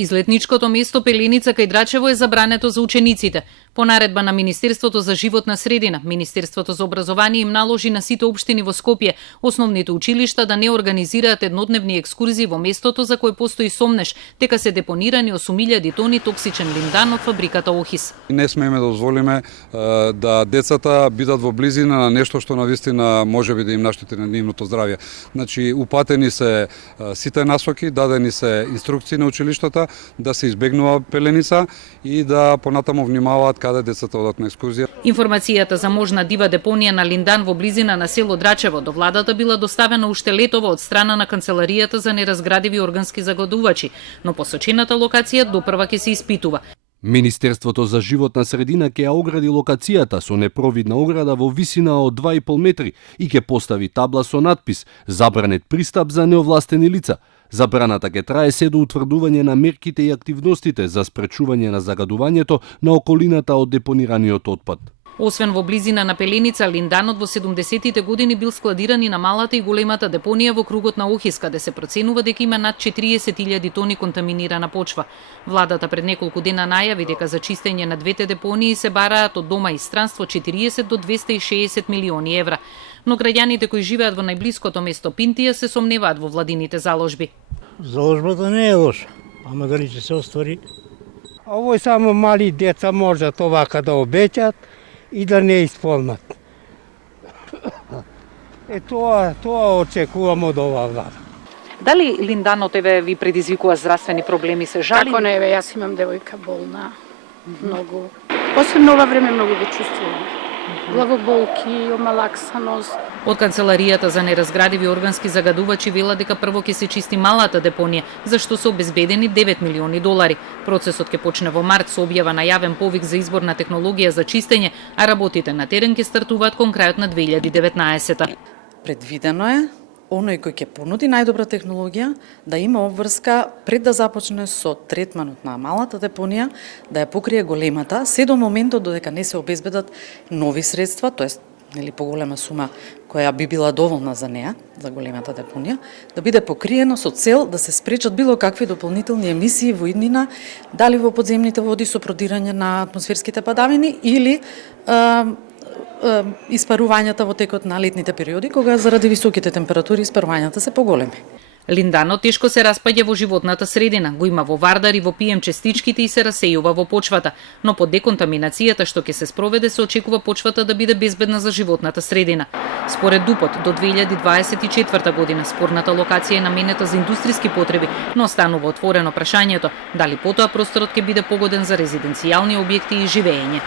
Излетничкото место Пеленица кај Драчево е забрането за учениците. По наредба на Министерството за животна средина, Министерството за образование им наложи на сите општини во Скопје основните училишта да не организираат еднодневни екскурзии во местото за кој постои сомнеш дека се депонирани 8.000 тони токсичен линдан од фабриката Охис. Не смееме да дозволиме да децата бидат во близина на нешто што навистина можеби да им наштети на нивното здравје. Значи упатени се сите насоки, дадени се инструкции на училиштата да се избегнува Пеленица и да понатаму внимаваат каде децата одат на екскурзија. Информацијата за можна дива депонија на линдан во близина на село Драчево до владата била доставена уште летово од страна на Канцеларијата за неразградиви органски загадувачи, но посочената локација допрва ќе се испитува. Министерството за животна средина ќе ја огради локацијата со непровидна ограда во висина од 2,5 метри и ќе постави табла со надпис "Забранет пристап за неовластени лица". Забраната ќе трае се до утврдување на мерките и активностите за спречување на загадувањето на околината од депонираниот отпад. Освен во близина на Пеленица, линданот во 70-тите години бил складиран и на малата и големата депонија во кругот на Охис, каде се проценува дека има над 40.000 тони контаминирана почва. Владата пред неколку дена најави дека за чистење на двете депонии се бараат од дома и странство 40 до 260 милиони евра. Но граѓаните кои живеат во најблиското место Пинтија се сомневаат во владините заложби. Заложбата не е лоша, ама дали ќе се оствари? Овој само мали деца можат овака да обеќат и да не исполнат. Тоа очекувам од оваа влада. Дали линданот ви предизвикува здравствени проблеми, се жали? Како не, јас имам девојка болна, многу. Посебно ова време многу го чувствувам. Главоболки, омалаксаност. Од Канцеларијата за неразградиви органски загадувачи вела дека прво ќе се чисти малата депонија, за што се обезбедени 9 милиони долари. Процесот ќе почне во март со објава на јавен повик за избор на технологија за чистење, а работите на терен ќе стартуваат кон крајот на 2019. Предвидено е оној кој ќе понуди најдобра технологија да има обврска пред да започне со третманот на малата депонија, да ја покрие големата, се до моментот додека не се обезбедат нови средства, тоест поголема сума која би била доволна за неа, за големата депонија, да биде покриено со цел да се спречат било какви дополнителни емисии во иднина, дали во подземните води со продирање на атмосферските падавини или испарувањата во текот на летните периоди, кога заради високите температури испарувањата се поголеми. Линданот тешко се распаѓа во животната средина, го има во вардар и во пием честичките и се расејува во почвата, но по деконтаминацијата што ќе се спроведе се очекува почвата да биде безбедна за животната средина. Според ДУПот, до 2024 година спорната локација е наменета за индустријски потреби, но останува отворено прашањето дали потоа просторот ќе биде погоден за резиденцијални објекти и живеење.